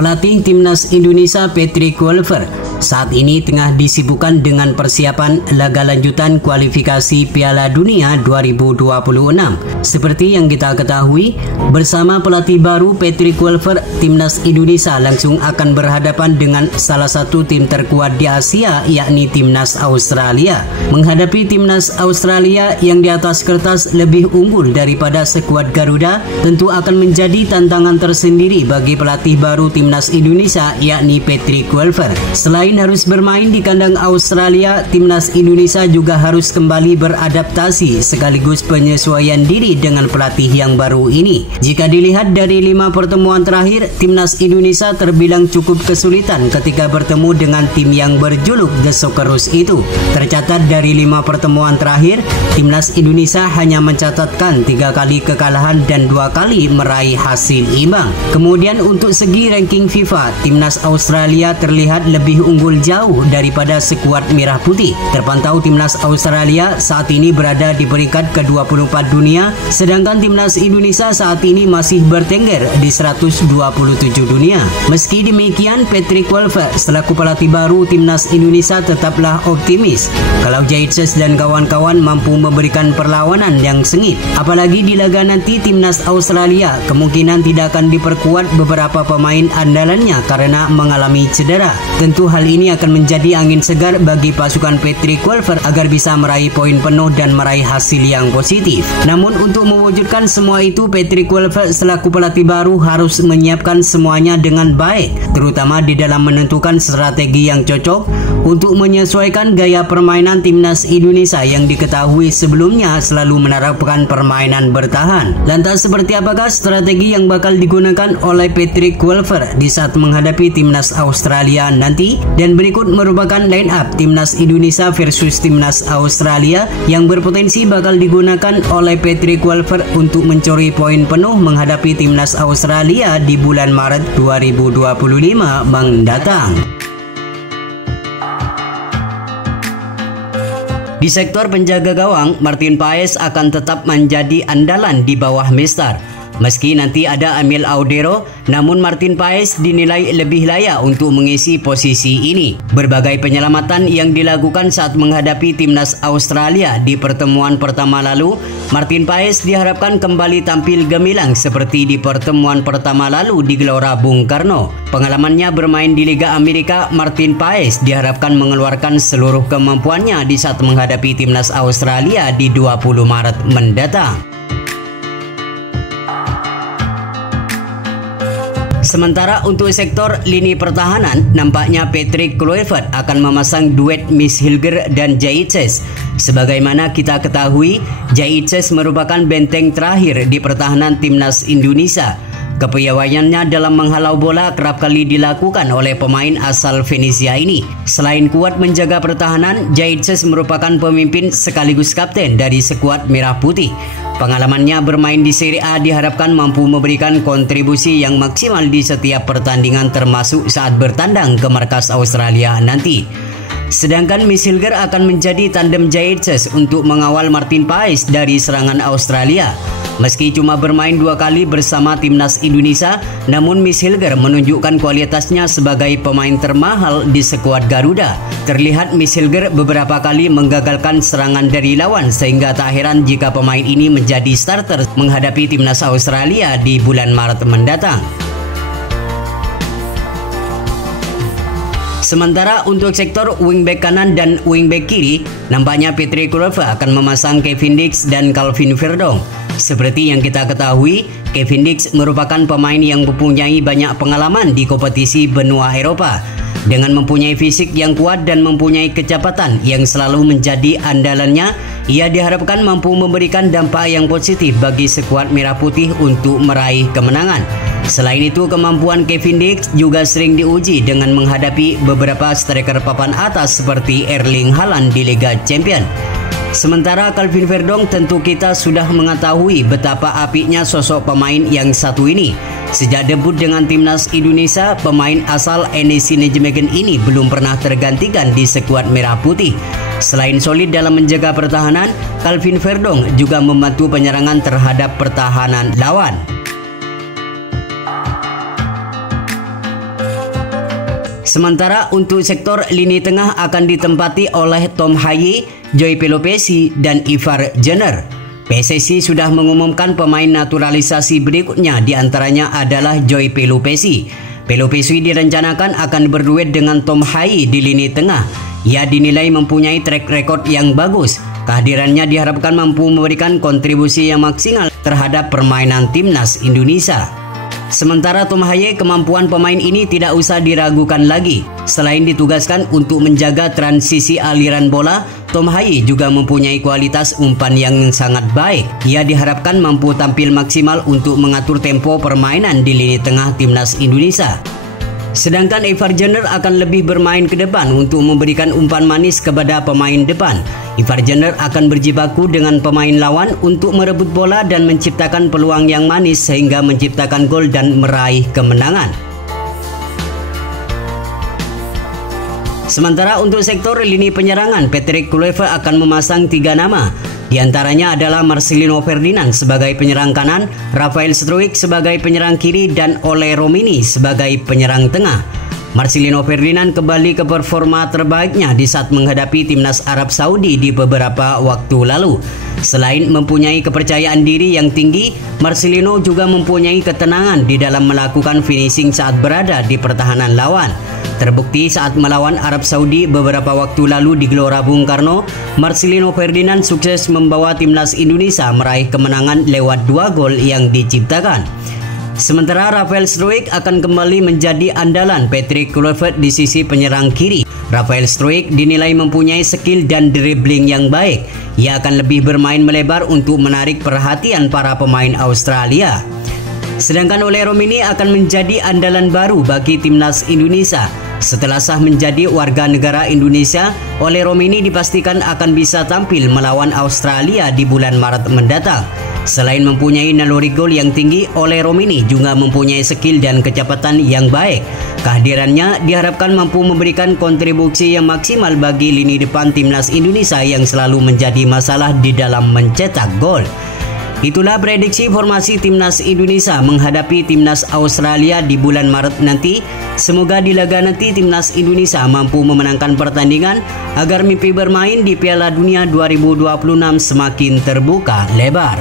Pelatih Timnas Indonesia Patrick Kluivert saat ini tengah disibukkan dengan persiapan laga lanjutan kualifikasi Piala Dunia 2026. Seperti yang kita ketahui, bersama pelatih baru Patrick Kluivert, Timnas Indonesia langsung akan berhadapan dengan salah satu tim terkuat di Asia, yakni Timnas Australia. Menghadapi Timnas Australia yang di atas kertas lebih unggul daripada skuad Garuda, tentu akan menjadi tantangan tersendiri bagi pelatih baru Timnas Indonesia, yakni Patrick Kluivert. Selain harus bermain di kandang Australia, Timnas Indonesia juga harus kembali beradaptasi sekaligus penyesuaian diri dengan pelatih yang baru ini. Jika dilihat dari 5 pertemuan terakhir, Timnas Indonesia terbilang cukup kesulitan ketika bertemu dengan tim yang berjuluk The Socceroos itu. Tercatat dari 5 pertemuan terakhir, Timnas Indonesia hanya mencatatkan 3 kali kekalahan dan 2 kali meraih hasil imbang. Kemudian untuk segi ranking FIFA, Timnas Australia terlihat lebih unggul jauh daripada skuad Merah Putih. Terpantau Timnas Australia saat ini berada di peringkat ke-24 dunia, sedangkan Timnas Indonesia saat ini masih bertengger di 127 dunia. Meski demikian, Patrick Kluivert selaku pelatih baru Timnas Indonesia tetaplah optimis kalau Jaitses dan kawan-kawan mampu memberikan perlawanan yang sengit. Apalagi di laga nanti Timnas Australia kemungkinan tidak akan diperkuat beberapa pemain andalannya karena mengalami cedera. Tentu hal ini akan menjadi angin segar bagi pasukan Patrick Kluivert agar bisa meraih poin penuh dan meraih hasil yang positif. Namun untuk mewujudkan semua itu, Patrick Kluivert selaku pelatih baru harus menyiapkan semuanya dengan baik, terutama di dalam menentukan strategi yang cocok untuk menyesuaikan gaya permainan Timnas Indonesia yang diketahui sebelumnya selalu menerapkan permainan bertahan. Lantas seperti apakah strategi yang bakal digunakan oleh Patrick Kluivert di saat menghadapi Timnas Australia nanti? Dan berikut merupakan line up Timnas Indonesia versus Timnas Australia yang berpotensi bakal digunakan oleh Patrick Kluivert untuk mencuri poin penuh menghadapi Timnas Australia di bulan Maret 2025 mendatang. Di sektor penjaga gawang, Martin Paes akan tetap menjadi andalan di bawah Mister. Meski nanti ada Emil Audero, namun Martin Paes dinilai lebih layak untuk mengisi posisi ini. Berbagai penyelamatan yang dilakukan saat menghadapi Timnas Australia di pertemuan pertama lalu, Martin Paes diharapkan kembali tampil gemilang seperti di pertemuan pertama lalu di Gelora Bung Karno. Pengalamannya bermain di Liga Amerika, Martin Paes diharapkan mengeluarkan seluruh kemampuannya di saat menghadapi Timnas Australia di 20 Maret mendatang. Sementara untuk sektor lini pertahanan, nampaknya Patrick Kluivert akan memasang duet Miss Hilger dan Jaitses. Sebagaimana kita ketahui, Jaitses merupakan benteng terakhir di pertahanan Timnas Indonesia. Kepiawaiannya dalam menghalau bola kerap kali dilakukan oleh pemain asal Venesia ini. Selain kuat menjaga pertahanan, Jaitses merupakan pemimpin sekaligus kapten dari skuad Merah Putih. Pengalamannya bermain di Serie A diharapkan mampu memberikan kontribusi yang maksimal di setiap pertandingan termasuk saat bertandang ke markas Australia nanti. Sedangkan Miss Hilger akan menjadi tandem Jaitses untuk mengawal Martin Paes dari serangan Australia. Meski cuma bermain 2 kali bersama Timnas Indonesia, namun Miss Hilger menunjukkan kualitasnya sebagai pemain termahal di skuad Garuda. Terlihat Miss Hilger beberapa kali menggagalkan serangan dari lawan sehingga tak heran jika pemain ini menjadi starter menghadapi Timnas Australia di bulan Maret mendatang. Sementara untuk sektor wingback kanan dan wingback kiri, nampaknya Patrick Kluivert akan memasang Kevin Dix dan Calvin Verdong. Seperti yang kita ketahui, Kevin Dix merupakan pemain yang mempunyai banyak pengalaman di kompetisi benua Eropa. Dengan mempunyai fisik yang kuat dan mempunyai kecepatan yang selalu menjadi andalannya, ia diharapkan mampu memberikan dampak yang positif bagi skuad Merah Putih untuk meraih kemenangan. Selain itu, kemampuan Kevin Dix juga sering diuji dengan menghadapi beberapa striker papan atas seperti Erling Haaland di Liga Champions. Sementara Calvin Verdong tentu kita sudah mengetahui betapa apiknya sosok pemain yang satu ini. Sejak debut dengan Timnas Indonesia, pemain asal NEC Nijmegen ini belum pernah tergantikan di skuad Merah Putih. Selain solid dalam menjaga pertahanan, Calvin Verdong juga membantu penyerangan terhadap pertahanan lawan. Sementara untuk sektor lini tengah akan ditempati oleh Tom Haye, Joy Pelopesi, dan Ivar Jenner. PSSI sudah mengumumkan pemain naturalisasi berikutnya, diantaranya adalah Joy Pelopesi. Pelopesi direncanakan akan berduet dengan Tom Haye di lini tengah. Ia dinilai mempunyai track record yang bagus. Kehadirannya diharapkan mampu memberikan kontribusi yang maksimal terhadap permainan timnas Indonesia. Sementara Tom Haye, kemampuan pemain ini tidak usah diragukan lagi. Selain ditugaskan untuk menjaga transisi aliran bola, Tom Haye juga mempunyai kualitas umpan yang sangat baik. Ia diharapkan mampu tampil maksimal untuk mengatur tempo permainan di lini tengah timnas Indonesia. Sedangkan Ivar Jenner akan lebih bermain ke depan untuk memberikan umpan manis kepada pemain depan. Ivar Jenner akan berjibaku dengan pemain lawan untuk merebut bola dan menciptakan peluang yang manis sehingga menciptakan gol dan meraih kemenangan. Sementara untuk sektor lini penyerangan, Patrick Kluivert akan memasang 3 nama. Di antaranya adalah Marcelino Ferdinand sebagai penyerang kanan, Rafael Struijk sebagai penyerang kiri, dan Ole Romini sebagai penyerang tengah. Marcelino Ferdinand kembali ke performa terbaiknya di saat menghadapi timnas Arab Saudi di beberapa waktu lalu. Selain mempunyai kepercayaan diri yang tinggi, Marcelino juga mempunyai ketenangan di dalam melakukan finishing saat berada di pertahanan lawan. Terbukti saat melawan Arab Saudi beberapa waktu lalu di Gelora Bung Karno, Marcelino Ferdinand sukses membawa timnas Indonesia meraih kemenangan lewat 2 gol yang diciptakan. Sementara Rafael Struijk akan kembali menjadi andalan Patrick Kluivert di sisi penyerang kiri. Rafael Struijk dinilai mempunyai skill dan dribbling yang baik. Ia akan lebih bermain melebar untuk menarik perhatian para pemain Australia. Sedangkan Ole Romini akan menjadi andalan baru bagi timnas Indonesia. Setelah sah menjadi warga negara Indonesia, Ole Romini dipastikan akan bisa tampil melawan Australia di bulan Maret mendatang. Selain mempunyai naluri gol yang tinggi, Ole Romini juga mempunyai skill dan kecepatan yang baik. Kehadirannya diharapkan mampu memberikan kontribusi yang maksimal bagi lini depan timnas Indonesia yang selalu menjadi masalah di dalam mencetak gol. Itulah prediksi formasi timnas Indonesia menghadapi timnas Australia di bulan Maret nanti. Semoga di laga nanti timnas Indonesia mampu memenangkan pertandingan agar mimpi bermain di Piala Dunia 2026 semakin terbuka lebar.